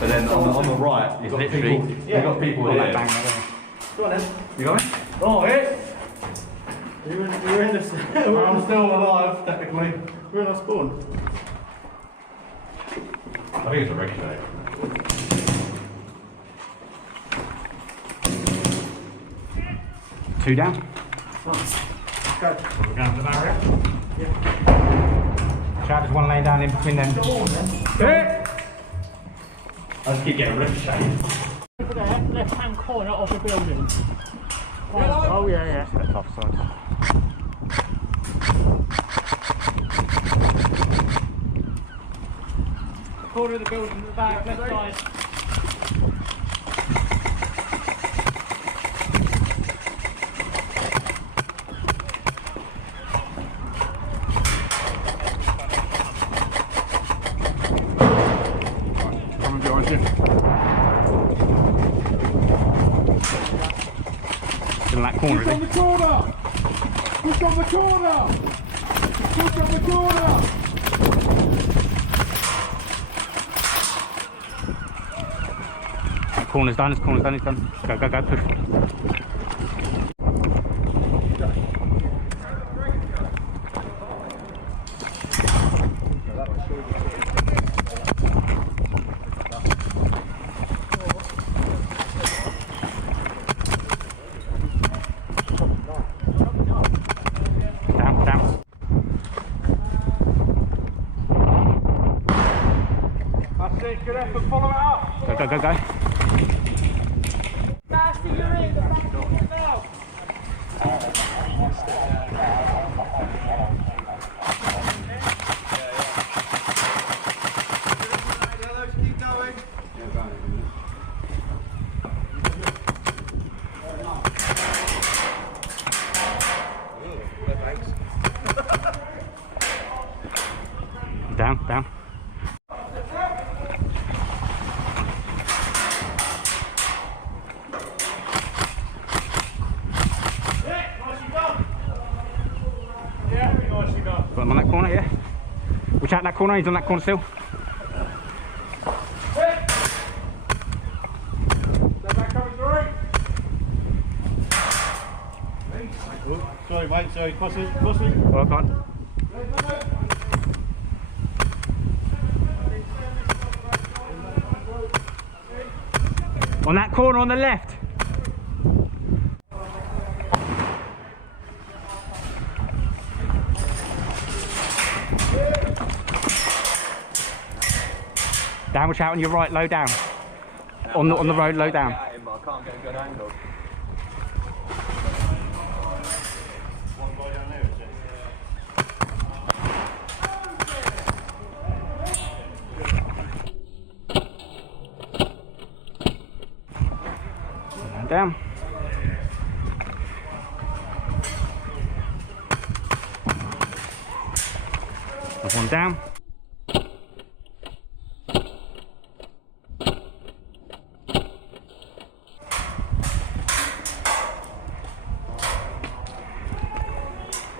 But then on the right, you've got people here. Go on then. You got me? Oh, yeah. You're in this. I'm still alive, technically. We're in our spawn. I think it's a regular. Two down. Go. We're going to the barrier. Yeah. Chad, there's one laying down in between them. I just keep getting ricocheted. Over there, left-hand corner of the building. Oh yeah, yeah. That's offside. Corner of the building at the back, left side. Coming behind you. In that corner, Push on the corner! Push on the corner! Push on the corner! That corner's done, it's done. Go, push. Down. That's it, good effort, follow it up! Go. Faster you're in, the back door now. Keep going. Down. Got him on that corner, yeah? Watch out that corner, he's on that corner still. Sorry, mate, sorry. Crossing. Oh, go on. On that corner on the left. Down, watch out on your right, low down. On the road, low down. I can't get a good angle. One guy down there, is it? Down. There's one down.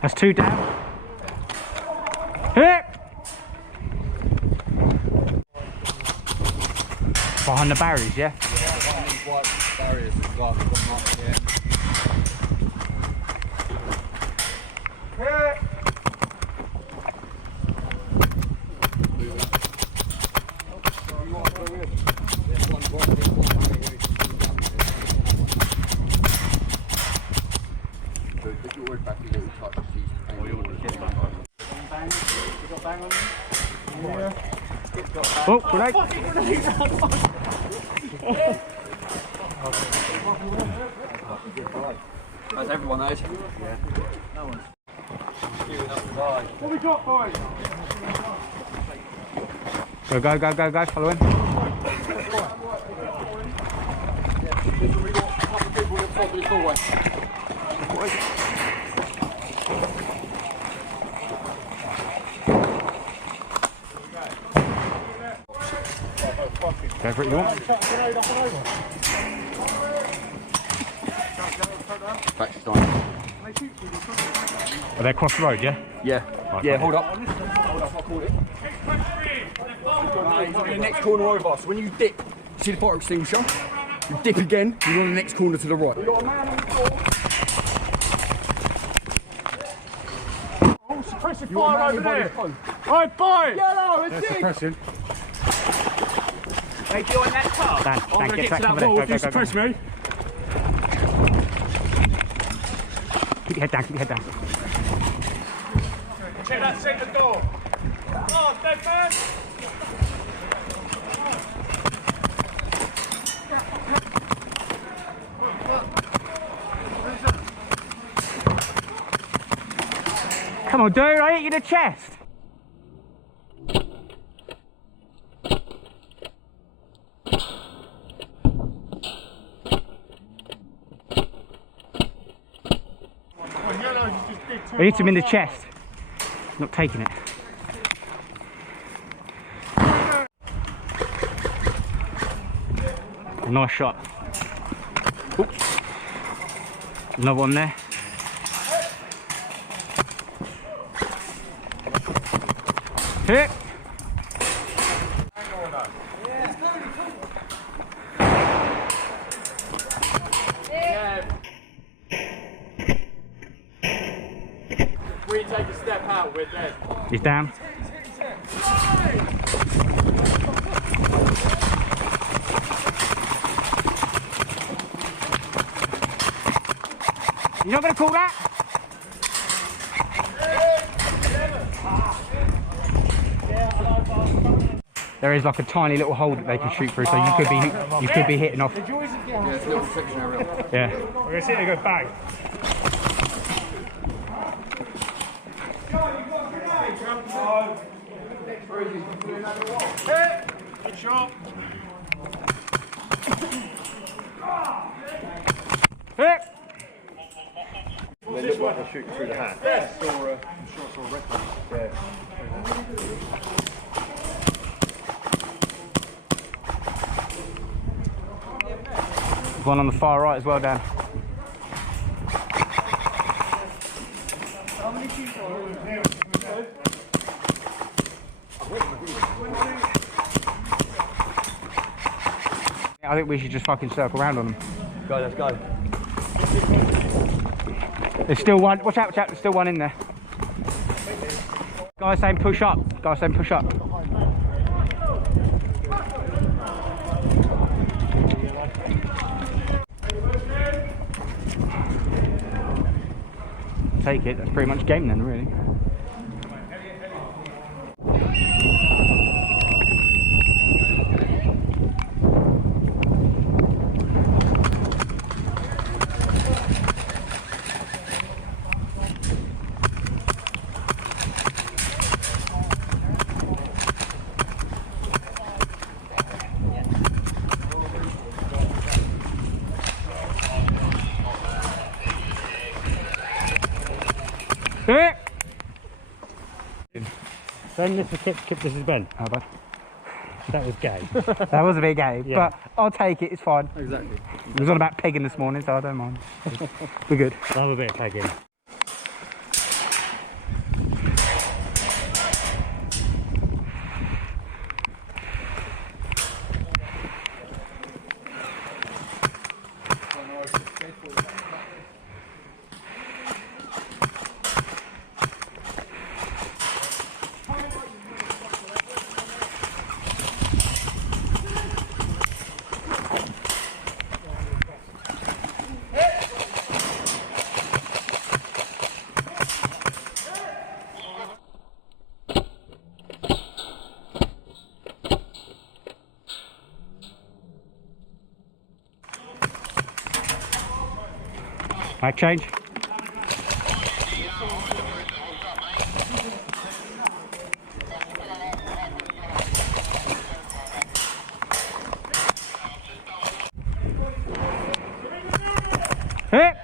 That's two down. Hit! Behind the barriers, yeah? White barriers as well, we've got marked again. Oh, grenade! That's everyone knows. Yeah. No one's queuing up to die. What we got, boys? Go, follow in. We've got a couple of people in front of the doorway. Go for it, you want? Practice time. Are they across the road, yeah? Yeah. Right, Yeah, right. hold up. Hold up, I'll call it. He's on the next corner over. So when you dip, see the fire extinguisher? You dip again, you're on the next corner to the right. We've got a man on the floor. Oh, suppressive fire over there. Right, boy. Yellow, it's Suppressing. Hey, do you want that car? Dan, I'm going to get get back to that over there. wall Go, if you go, go, suppress me. Keep your head down, keep your head down. Check that second door. Oh, dead man. Come on, dude, I hit you in the chest. I hit him in the chest. Not taking it. Nice shot. Ooh. Another one there. Hit. We take a step out, we're dead. He's down. You're not going to call that? There is like a tiny little hole that they can shoot through, so you could be hitting off. Yeah, it's a little protection area. Yeah. We're going to see it go bang. Good shot. Hit. They look like they're shooting through the hat. Yes. I'm sure I saw a red one. Yeah. One on the far right as well, Dan. I think we should just fucking circle around on them. Go, let's go. There's still one. Watch out, there's still one in there. Guys saying push up. Guys saying push up. Take it, that's pretty much game then, really. Ben, this is Kip, this is Ben. Oh, bud. That was gay. That was a big game, Yeah. but I'll take it, it's fine. Exactly. It was on about pegging this morning, so I don't mind. We're good. Love a bit of pegging. Back change. Hit.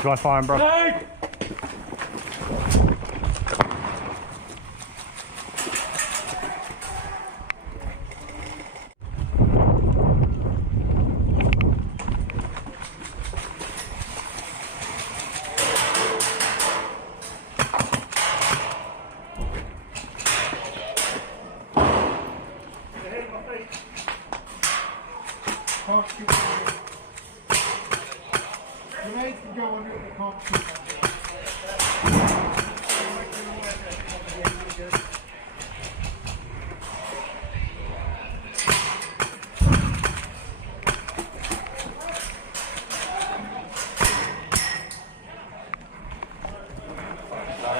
Dry firing, bro. Grenades can go under the concrete.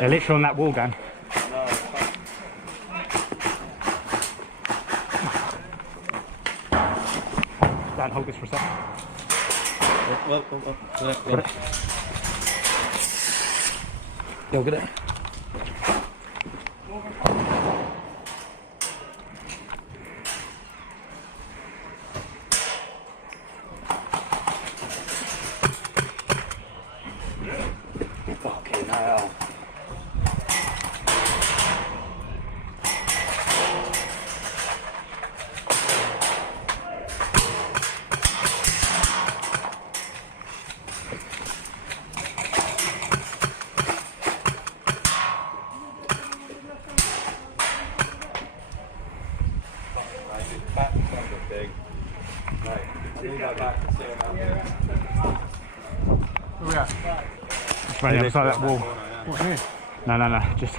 They're literally on that wall, Dan. Dan, hold this for a sec. Got it. Yo, get it. Fucking hell. Just running outside that wall. What, here? No, just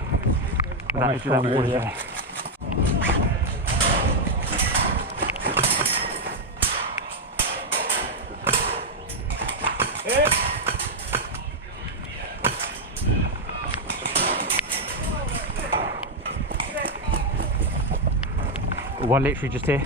that edge of that wall there. One literally just here.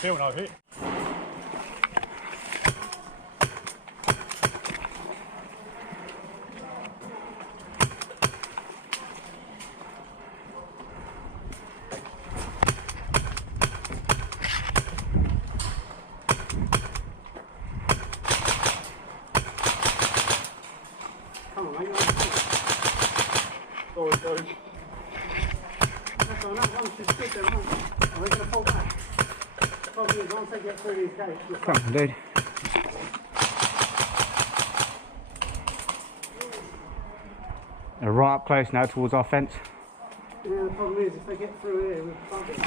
Feeling over here. Come on, mate. Sorry. That's all right. Once you stick them on, are we going to pull back? Probably once they get through these gates. Come on, dude. They're right up close now towards our fence. Yeah, the problem is if they get through here, we'll bump it.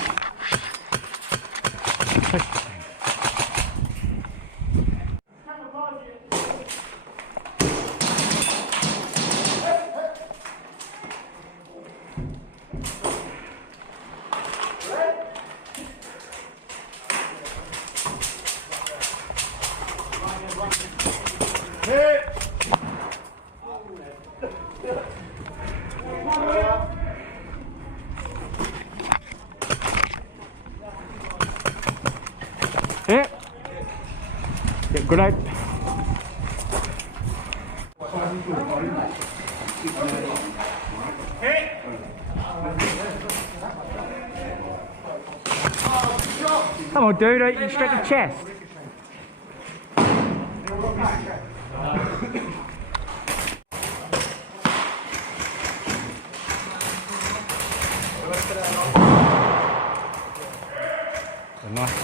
Here. Get grenade. Come on, dude, you straight to the chest. Nice.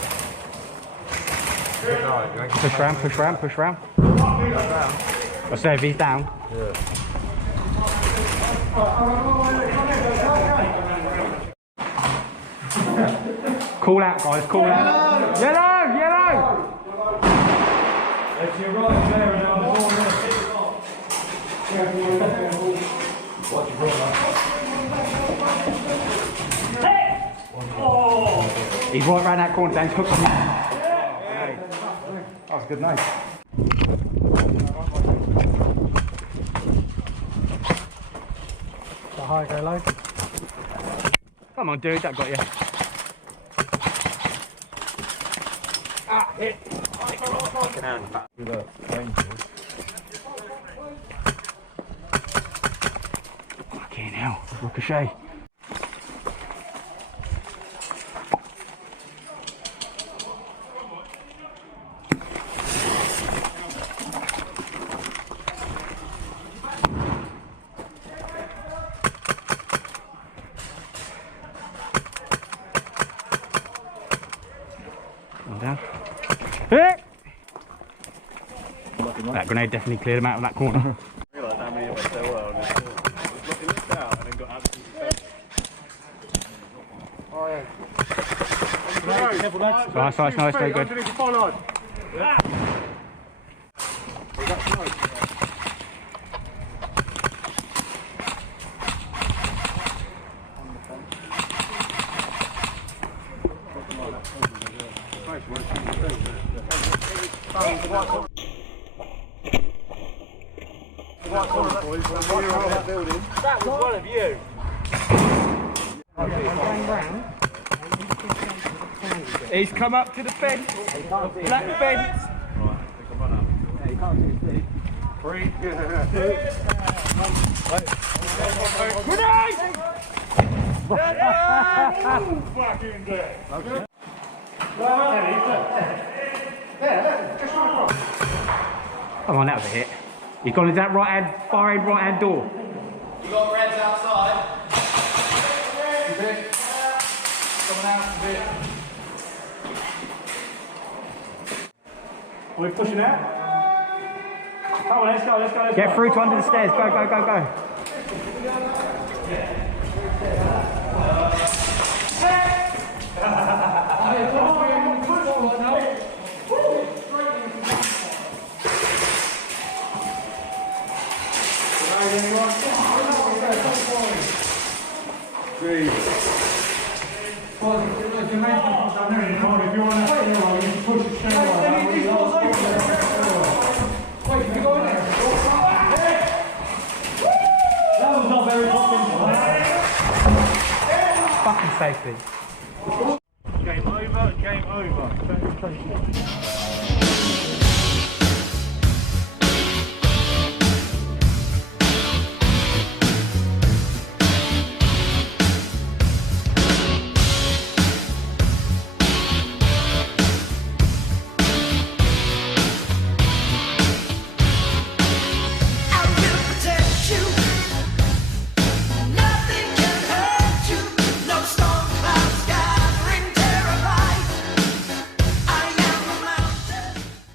Push round. I say if he's down. Yeah. Call out, guys, call out. Yellow! It's your right there and now the ball Watch your Hey! Oh! He's right round that corner, Dan. Hook on you. That was a good night. Go high, go low. Come on, dude, that got you. Fucking hell, ricochet. One down. Hit! That grenade definitely cleared him out of that corner. I realised how many of us there were on this floor. I was looking this out and then got absolutely fed. Oh yeah. Nice, very good. That was one of you. He's come up to the fence. Black fence. Three. Fucking dead. Come on, that was a hit. He's gone into that far end right hand door. You got reds outside. Coming out a bit. Are we pushing out? Come on, let's go. Get through to under the stairs. Go. Fucking safety. Game over.